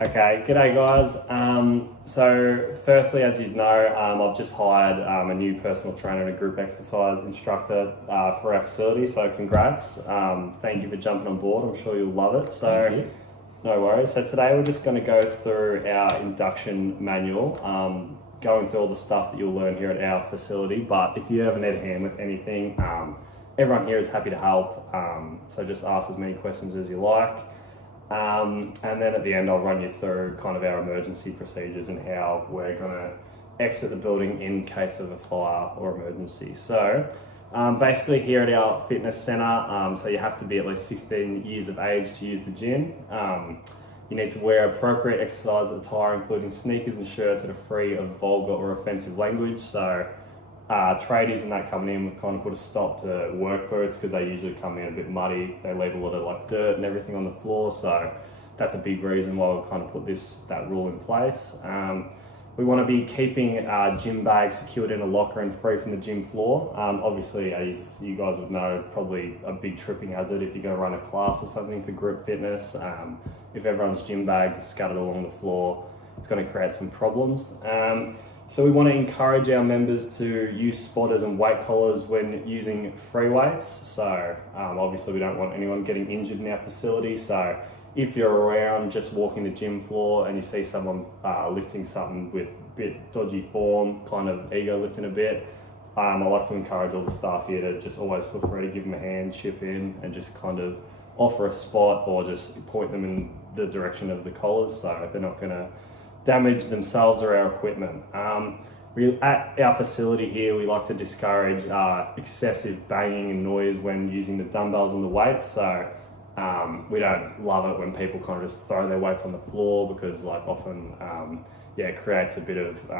Okay, g'day guys. So firstly, as you'd know, I've just hired a new personal trainer and a group exercise instructor for our facility, so congrats. Thank you for jumping on board, I'm sure you'll love it. Thank you. No worries. So today we're just going to go through our induction manual, going through all the stuff that you'll learn here at our facility, but if you ever need a hand with anything, everyone here is happy to help, so just ask as many questions as you like. And then at the end, I'll run you through kind of our emergency procedures and how we're going to exit the building in case of a fire or emergency. So basically here at our fitness centre, so you have to be at least 16 years of age to use the gym. You need to wear appropriate exercise attire, including sneakers and shirts that are free of vulgar or offensive language. So tradies and that coming in, we've kind of put a stop to work boots because they usually come in a bit muddy. They leave a lot of like dirt and everything on the floor, so that's a big reason why we've kind of put that rule in place. We want to be keeping gym bags secured in a locker and free from the gym floor. Obviously, as you guys would know, probably a big tripping hazard if you're going to run a class or something for group fitness. If everyone's gym bags are scattered along the floor, it's going to create some problems. So we want to encourage our members to use spotters and weight collars when using free weights. So obviously we don't want anyone getting injured in our facility. So if you're around just walking the gym floor and you see someone lifting something with a bit dodgy form, kind of ego lifting a bit, I like to encourage all the staff here to just always feel free to give them a hand, chip in, and just kind of offer a spot or just point them in the direction of the collars so they're not going to damage themselves or our equipment. At our facility here, we like to discourage excessive banging and noise when using the dumbbells and the weights. So we don't love it when people kind of just throw their weights on the floor because like often, it creates a bit of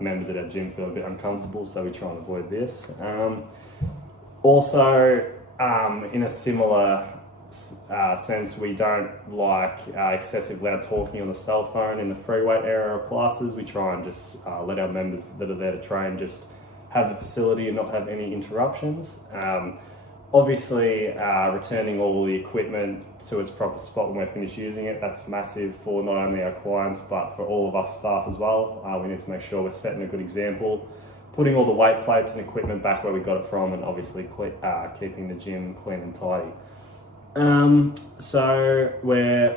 members at our gym feel a bit uncomfortable. So we try and avoid this. Also, in a similar sense, we don't like excessive loud talking on the cell phone in the free weight area of classes. We try and just let our members that are there to train just have the facility and not have any interruptions. Obviously, returning all the equipment to its proper spot when we're finished using it, that's massive for not only our clients but for all of us staff as well. We need to make sure we're setting a good example, putting all the weight plates and equipment back where we got it from, and obviously keeping the gym clean and tidy. So we're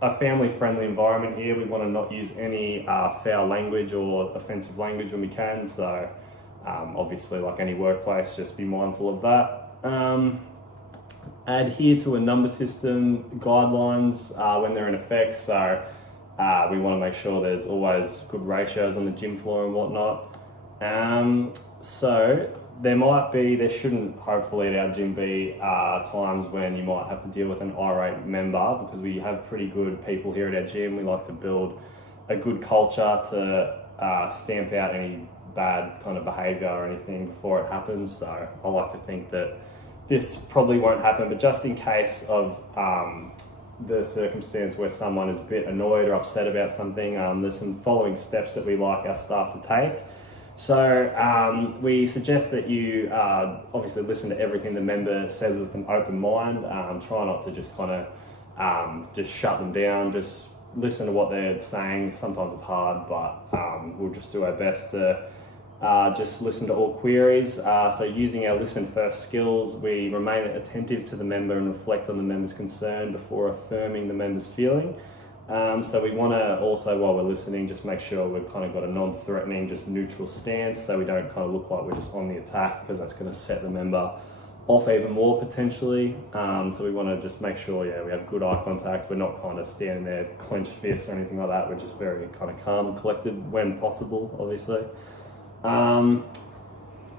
a family-friendly environment here. We want to not use any foul language or offensive language when we can. So obviously, like any workplace, just be mindful of that. Adhere to a number system guidelines when they're in effect. So we want to make sure there's always good ratios on the gym floor and whatnot. So there shouldn't hopefully at our gym be times when you might have to deal with an irate member, because we have pretty good people here at our gym. We like to build a good culture to stamp out any bad kind of behaviour or anything before it happens. So I like to think that this probably won't happen, but just in case of the circumstance where someone is a bit annoyed or upset about something, there's some following steps that we like our staff to take. So we suggest that you obviously listen to everything the member says with an open mind. Try not to just kind of just shut them down. Just listen to what they're saying. Sometimes it's hard, but we'll just do our best to just listen to all queries. So using our listen first skills, we remain attentive to the member and reflect on the member's concern before affirming the member's feeling. So we want to also, while we're listening, just make sure we've kind of got a non-threatening, just neutral stance, so we don't kind of look like we're just on the attack, because that's going to set the member off even more potentially. So we want to just make sure, we have good eye contact. We're not kind of standing there clenched fists or anything like that. We're just very kind of calm and collected when possible, obviously.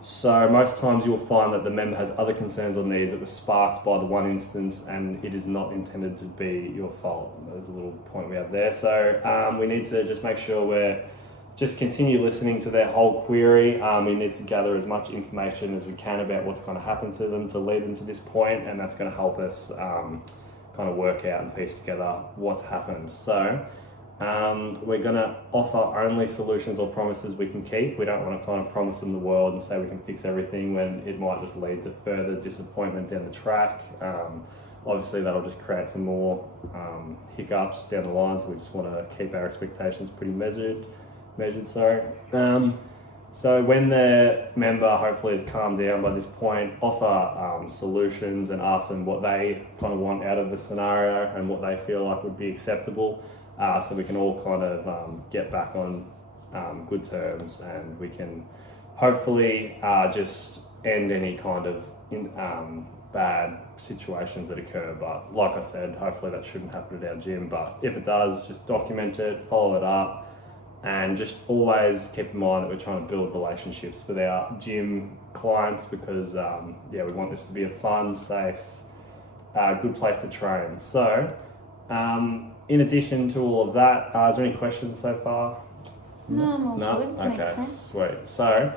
So most times you'll find that the member has other concerns or needs that were sparked by the one instance, and it is not intended to be your fault. There's a little point we have there. So we need to just make sure we're just continue listening to their whole query. We need to gather as much information as we can about what's going to happen to them to lead them to this point, and that's going to help us kind of work out and piece together what's happened. So we're going to offer only solutions or promises we can keep. We don't want to kind of promise them the world and say we can fix everything when it might just lead to further disappointment down the track. obviously that'll just create some more hiccups down the line, so we just want to keep our expectations pretty measured. So when the member hopefully has calmed down by this point, offer solutions and ask them what they kind of want out of the scenario and what they feel like would be acceptable, so we can all kind of get back on good terms, and we can hopefully just end any kind of bad situations that occur. But like I said, hopefully that shouldn't happen at our gym, but if it does, just document it, follow it up, and just always keep in mind that we're trying to build relationships with our gym clients, because we want this to be a fun, safe, good place to train. So in addition to all of that, is there any questions so far? No? Good. Okay, Makes sense. Sweet. So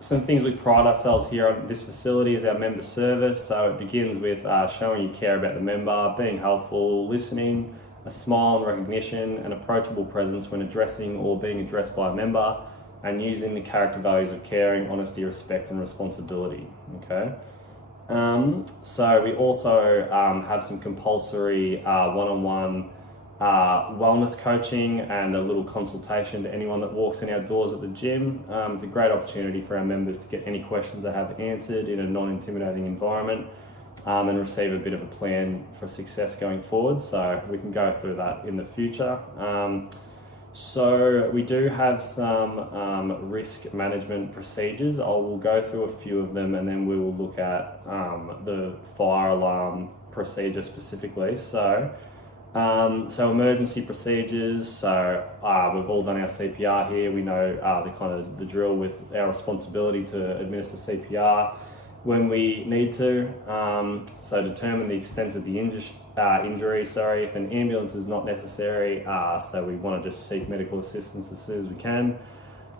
some things we pride ourselves here on this facility is our member service. So it begins with showing you care about the member, being helpful, listening, a smile and recognition, an approachable presence when addressing or being addressed by a member, and using the character values of caring, honesty, respect, and responsibility. Okay. So we also have some compulsory one-on-one wellness coaching and a little consultation to anyone that walks in our doors at the gym. It's a great opportunity for our members to get any questions they have answered in a non-intimidating environment, and receive a bit of a plan for success going forward. So we can go through that in the future. So we do have some risk management procedures. I will go through a few of them, and then we will look at the fire alarm procedure specifically. So emergency procedures. So we've all done our CPR here. We know the drill with our responsibility to administer CPR when we need to. So determine the extent of the injury. If an ambulance is not necessary, so we want to just seek medical assistance as soon as we can.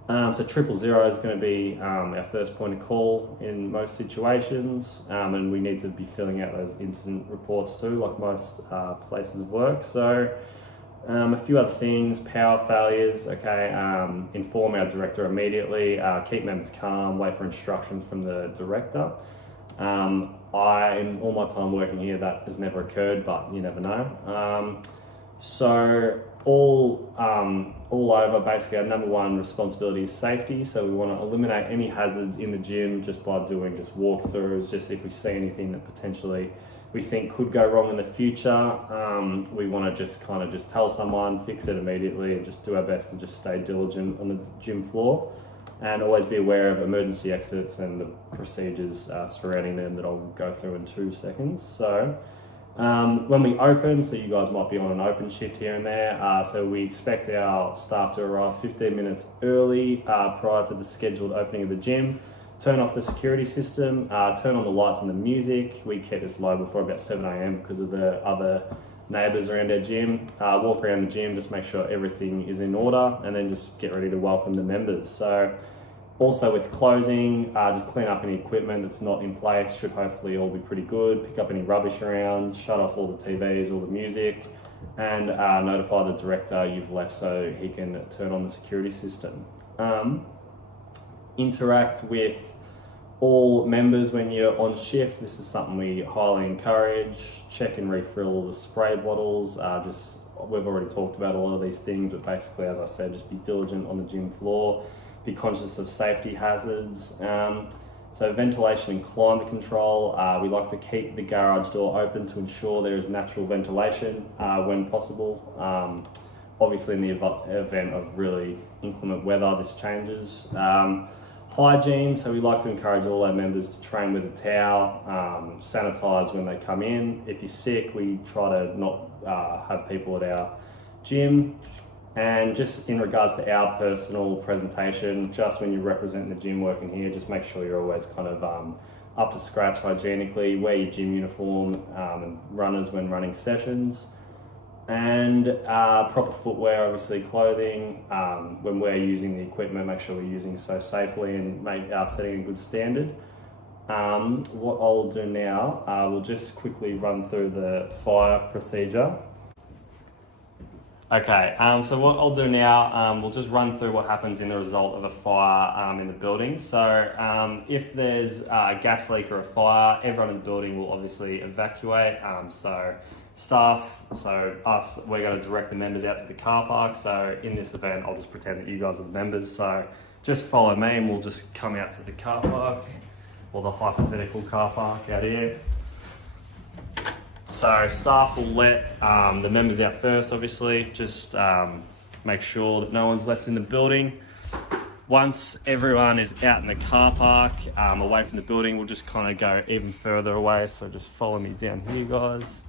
So 000 is going to be our first point of call in most situations, and we need to be filling out those incident reports too, like most places of work. So a few other things: power failures. Okay, inform our director immediately. Keep members calm. Wait for instructions from the director. In all my time working here, that has never occurred, but you never know. So all over, basically our number one responsibility is safety. So we want to eliminate any hazards in the gym just by doing just walkthroughs. Just if we see anything that potentially we think could go wrong in the future, we want to just tell someone, fix it immediately, and just do our best to just stay diligent on the gym floor, and always be aware of emergency exits and the procedures surrounding them that I'll go through in 2 seconds. So when we open, so you guys might be on an open shift here and there, so we expect our staff to arrive 15 minutes early prior to the scheduled opening of the gym. Turn off the security system, turn on the lights and the music. We kept this low before about 7 a.m. because of the other neighbours around our gym. Walk around the gym, just make sure everything is in order, and then just get ready to welcome the members. So also with closing, just clean up any equipment that's not in place, should hopefully all be pretty good. Pick up any rubbish around, shut off all the TVs, all the music, and notify the director you've left so he can turn on the security system. Interact with all members when you're on shift. This is something we highly encourage. Check and refill all the spray bottles. We've already talked about a lot of these things, but basically, as I said, just be diligent on the gym floor. Be conscious of safety hazards. So ventilation and climate control. We like to keep the garage door open to ensure there is natural ventilation when possible. Obviously, in the event of really inclement weather, this changes. Hygiene, so we like to encourage all our members to train with a towel, sanitize when they come in. If you're sick, we try to not have people at our gym. And just in regards to our personal presentation, just when you represent the gym working here, just make sure you're always kind of up to scratch hygienically. Wear your gym uniform and runners when running sessions. And proper footwear, obviously clothing. When we're using the equipment, make sure we're using so safely and setting a good standard. What I'll do now, we'll just quickly run through the fire procedure. Okay, so what I'll do now, we'll just run through what happens in the result of a fire in the building. So if there's a gas leak or a fire, everyone in the building will obviously evacuate. So staff, so us, we're going to direct the members out to the car park. So in this event, I'll just pretend that you guys are the members. So just follow me and we'll just come out to the car park, or the hypothetical car park out here. So staff will let the members out first, obviously, just make sure that no one's left in the building. Once everyone is out in the car park, away from the building, we'll just kind of go even further away. So just follow me down here, guys.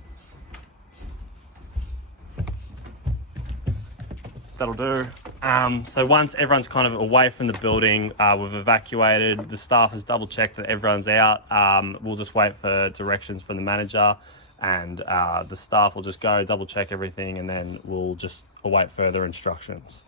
That'll do. So once everyone's kind of away from the building, we've evacuated, the staff has double checked that everyone's out, we'll just wait for directions from the manager, and the staff will just go double check everything, and then we'll just await further instructions.